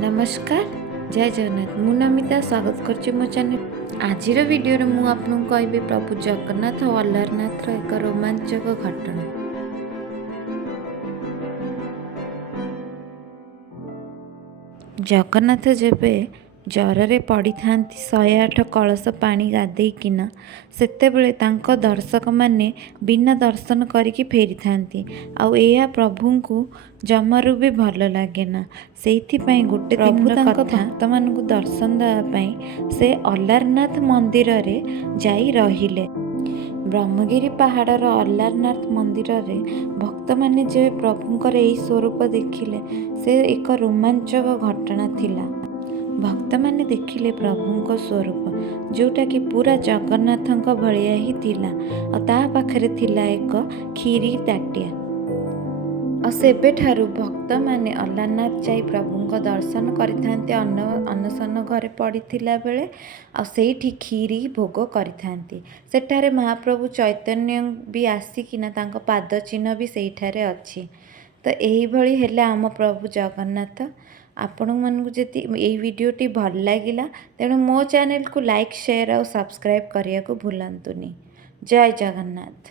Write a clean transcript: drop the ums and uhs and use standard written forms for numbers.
नमस्कार जय जगन्नाथ मु नमिता स्वागत करछि मो चैनल। आजिर वीडियो मु आपन कहबी प्रभु जगन्नाथ और अल्लारनाथ एक रोमांचक घटना। जगन्नाथ जेबे जरे पड़ी था 108 कलश पानी गाधेकिना सेतेबेले तांको दर्शक माने बिना दर्शन करिकी फेरी थांती आउ एया प्रभु को जमारू भी भल लगे ना। सेइथिपाई गोटे दिन भक्त मानकु दर्शन देवाई से अल्लारनाथ मंदिर रे जाई रहिले। ब्रह्मगिरी पहाड़र अल्लारनाथ मंदिर रे भक्त माने जे प्रभुंकर एई स्वरूप देखिले से एक रोमांचक घटना थिला। भक्त माने देखिले प्रभुंक स्वरूप जोटा कि पूरा जगन्नाथंक भलिया ही थिला और ता पाखरे थिला एक खीरी ताटिया और सेबे ठारू भक्त माने अल्लारनाथ जाई प्रभुंक दर्शन करिथांते। अनशन घरे पड़िथिला बेले आ सेठी खीरी भोग करिथांती। सेठारे महाप्रभु चैतन्य भी आसिकिना तांको पाद चिन्ह भी सेठारे अछि। तो एही भली हेले आम प्रभु जगन्नाथ। आपण मानकु जति एई वीडियोटी भल लागिला तेणु मो चैनल को लाइक शेयर और सब्सक्राइब करिया को भूलंतुनी। जय जगन्नाथ।